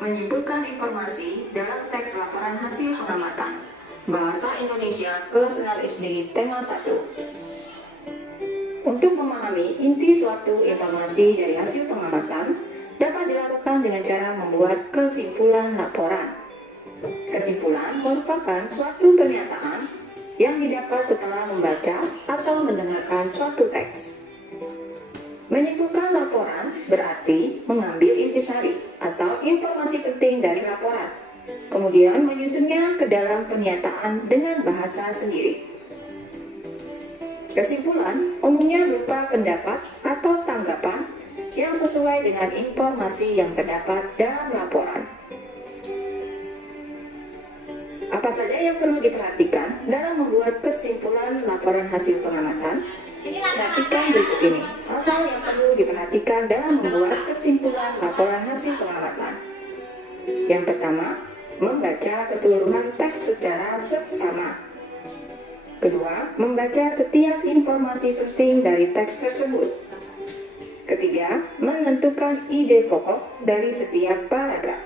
Menyimpulkan informasi dalam teks laporan hasil pengamatan. Bahasa Indonesia kelas 6 SD tema 1. Untuk memahami inti suatu informasi dari hasil pengamatan dapat dilakukan dengan cara membuat kesimpulan laporan. Kesimpulan merupakan suatu pernyataan yang didapat setelah membaca atau mendengarkan suatu teks. Menyimpulkan laporan berarti mengambil intisari atau informasi penting dari laporan, kemudian menyusunnya ke dalam pernyataan dengan bahasa sendiri. Kesimpulan umumnya berupa pendapat atau tanggapan yang sesuai dengan informasi yang terdapat dalam laporan. Apa saja yang perlu diperhatikan dalam membuat kesimpulan laporan hasil pengamatan? Perhatikan berikut ini hal-hal yang perlu diperhatikan dalam membuat kesimpulan laporan hasil pengamatan. Yang pertama, membaca keseluruhan teks secara seksama. Kedua, membaca setiap informasi penting dari teks tersebut. Ketiga, menentukan ide pokok dari setiap paragraf.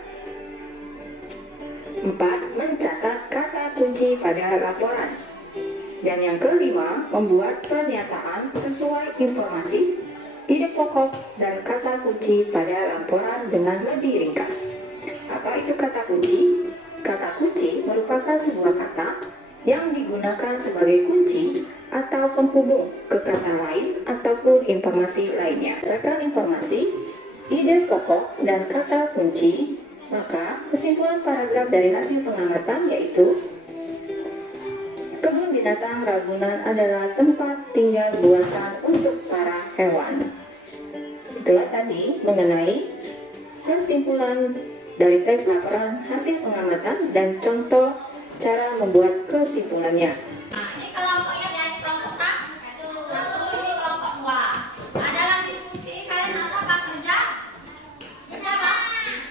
4. Mencatat kata kunci pada laporan. Dan yang kelima, membuat pernyataan sesuai informasi, ide pokok, dan kata kunci pada laporan dengan lebih ringkas. Apa itu kata kunci? Kata kunci merupakan sebuah kata yang digunakan sebagai kunci atau penghubung ke kata lain ataupun informasi lainnya. Berdasarkan informasi, ide pokok, dan kata kunci, maka kesimpulan paragraf dari hasil pengamatan yaitu kebun binatang Ragunan adalah tempat tinggal buatan untuk para hewan. Itulah tadi mengenai kesimpulan dari teks laporan hasil pengamatan dan contoh cara membuat kesimpulannya. Nah, ini kelompoknya dari kelompok satu, ini kelompok 2. Nah, dalam diskusi kalian merasa apa kerja? Kerja apa?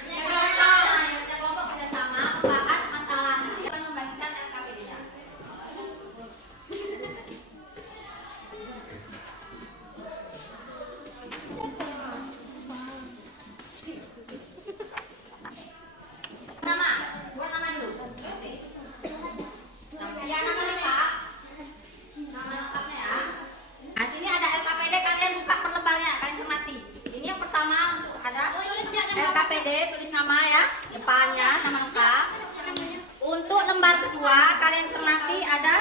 Kerja kelompok kerjasama membahas masalah dan membagikan LKPD-nya. Buat nama dulu. Ya, nama lengkap. Nama lengkapnya ya. Nah, sini ada LKPD, kalian buka per lembarnya, kalian cermati. Ini yang pertama untuk ada LKPD, tulis nama ya, depannya nama lengkap. Untuk lembar kedua, kalian cermati ada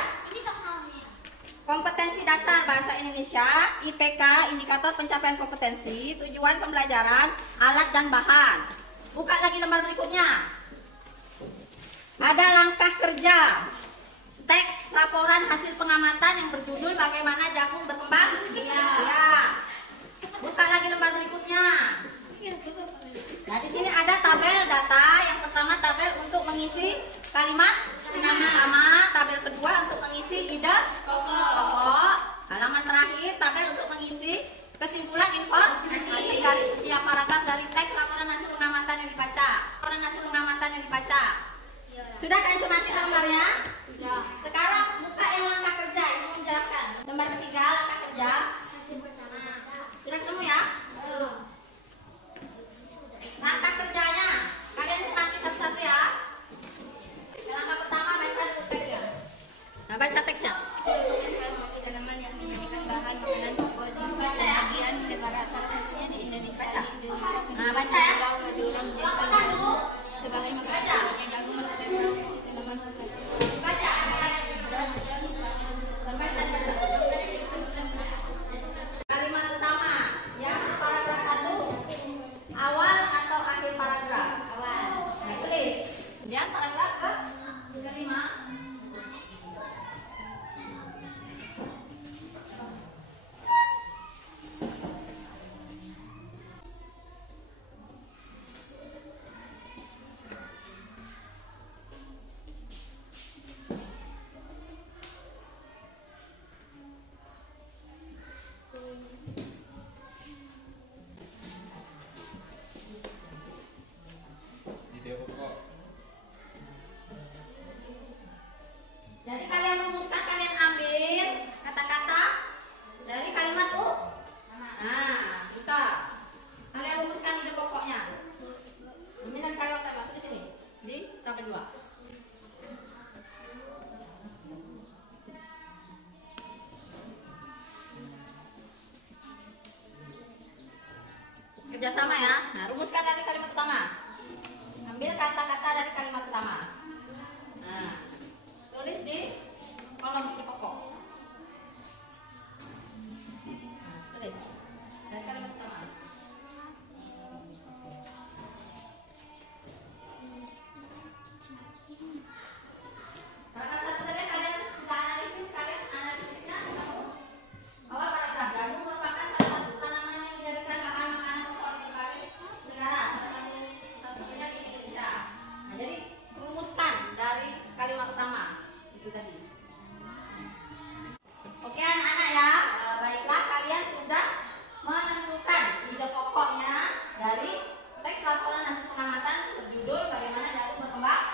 kompetensi dasar bahasa Indonesia, IPK, indikator pencapaian kompetensi, tujuan pembelajaran, alat dan bahan. Buka lagi lembar berikutnya. Ada langkah kerja. Teks laporan hasil pengamatan yang berjudul bagaimana jagung berkembang. Ya. Buka lagi lembar berikutnya. Nah, di sini ada tabel data. Yang pertama tabel untuk mengisi kalimat pertama, tabel kedua untuk mengisi ide pokok. Halaman terakhir tabel untuk mengisi kesimpulan informasi dari setiap paragraf dari teks laporan hasil pengamatan yang dibaca. Laporan hasil pengamatan yang dibaca. Sudah kalian cermati lembarnya? Sekarang buka yang langkah kerja, ini menjelaskan. Lembar ketiga, langkah kerja. Sudah ketemu ya? Langkah kerjanya, kalian cermati satu-satu ya. Langkah pertama, baca dulu teksnya. Nah, baca teksnya. Tanaman yang dijadikan bahan makanan pokok di bagian negara asal usulnya di Indonesia. Nah, baca ya. Kelompok satu. sebagai makanan jagung merupakan tanaman pokok. Nah, rumuskan dari kalimat utama. Ambil kata-kata dari kalimat utama. Nah, tulis di kolom ide pokok. Nah, tulis dari kalimat utama. Karena satu tadi kalian sudah analisis, kalian analisisnya awal paragraf. Jagung merupakan salah satu tanaman yang dijadikan bahan makanan pokok di berbagai negara, satu-satunya di Indonesia. Nah, jadi rumuskan dari kalimat utama itu tadi. Oke anak-anak ya, baiklah kalian sudah menentukan ide pokoknya dari teks laporan hasil pengamatan berjudul bagaimana jagung berkembang.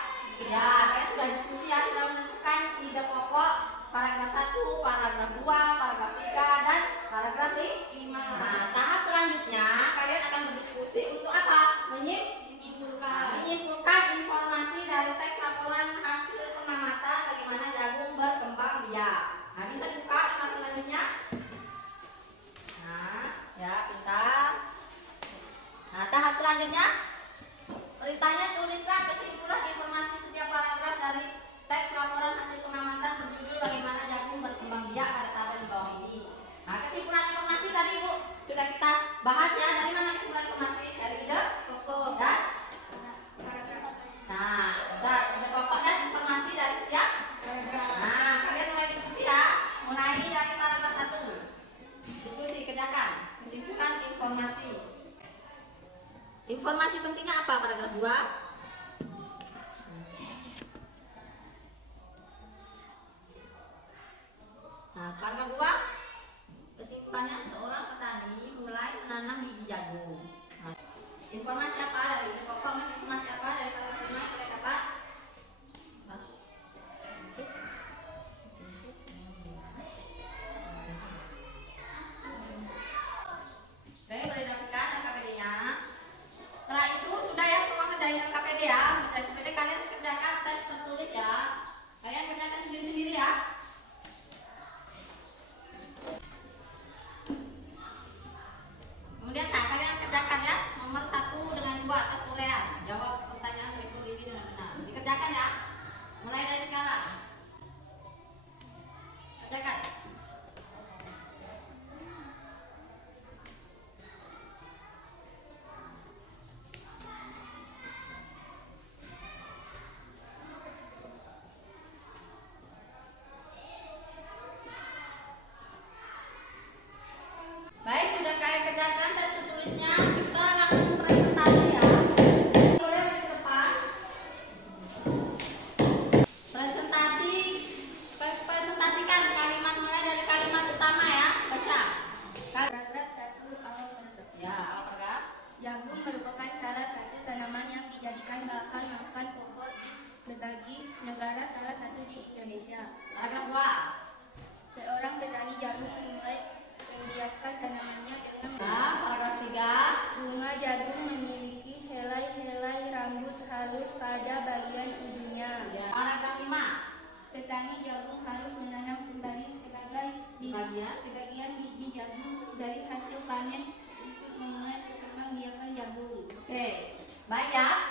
Ya, kalian sudah diskusi ya, sudah menentukan ide pokok paragraf 1, paragraf 2, paragraf 3, dan paragraf 5. Nah, tahap selanjutnya kalian akan berdiskusi untuk apa? Menyimpulkan informasi dari teks laporan hasil pengamatan bagaimana jagung berkembang biak. Nah, bisa dibuka tahap selanjutnya. Nah, ya pintar. Nah, tahap selanjutnya perintahnya tulislah kesimpulan informasi setiap paragraf dari teks laporan hasil pengamatan berjudul bagaimana jagung berkembang biak pada tabel di bawah ini. Nah, kesimpulan informasi tadi Ibu sudah kita bahas ya. Dari mana kesimpulan informasi? Dari ide pokok dan ide pokok dan informasi dari setiap. Nah, kalian mulai diskusi ya. Mulai dari paragraf 1. Diskusi, kerjakan. Kesimpulan informasi. Informasi pentingnya apa? Paragraf 2. Nah, paragraf 2. Kesimpulannya seorang petani mulai menanam biji jagung. Nah, informasi apa dari pokok? Informasi apa dari paragraf 5 yang kalian dapat? Oke, boleh dirapikan LKPD-nya. Setelah itu sudah ya semua ngerjain LKPD ya. Ngerjain LKPD kalian kerjakan tes tertulis ya. Kalian kerjakan sendiri-sendiri ya. Kemudian kalian kerjakan ya nomor 1 dengan 2 tes urean. Jawab pertanyaan berikut ini dengan benar. Dikerjakan ya. Mulai dari sekarang. Kerjakan. Baik, sudah kalian kerjakan tes tertulisnya, kita langsung presentasi ya. Boleh ke depan. Presentasikan kalimat mulai dari kalimat utama ya. Baca. Paragraf 1 awal paragraf. Ya, awal paragraf. Jagung merupakan salah satu tanaman yang dijadikan bahan makan pokok di berbagai negara, salah satu di Indonesia. Paragraf 2. Seorang petani jagung mulai membiarkan tanamannya dengan Nah, paragraf 3. bunga jagung memiliki helai-helai rambut halus pada bagian ujungnya. Ya. Paragraf 5. Petani jagung harus menanam kembali sebagian biji jagung dari hasil panen untuk memulai perkembangbiakan jagung. Oke, baik ya.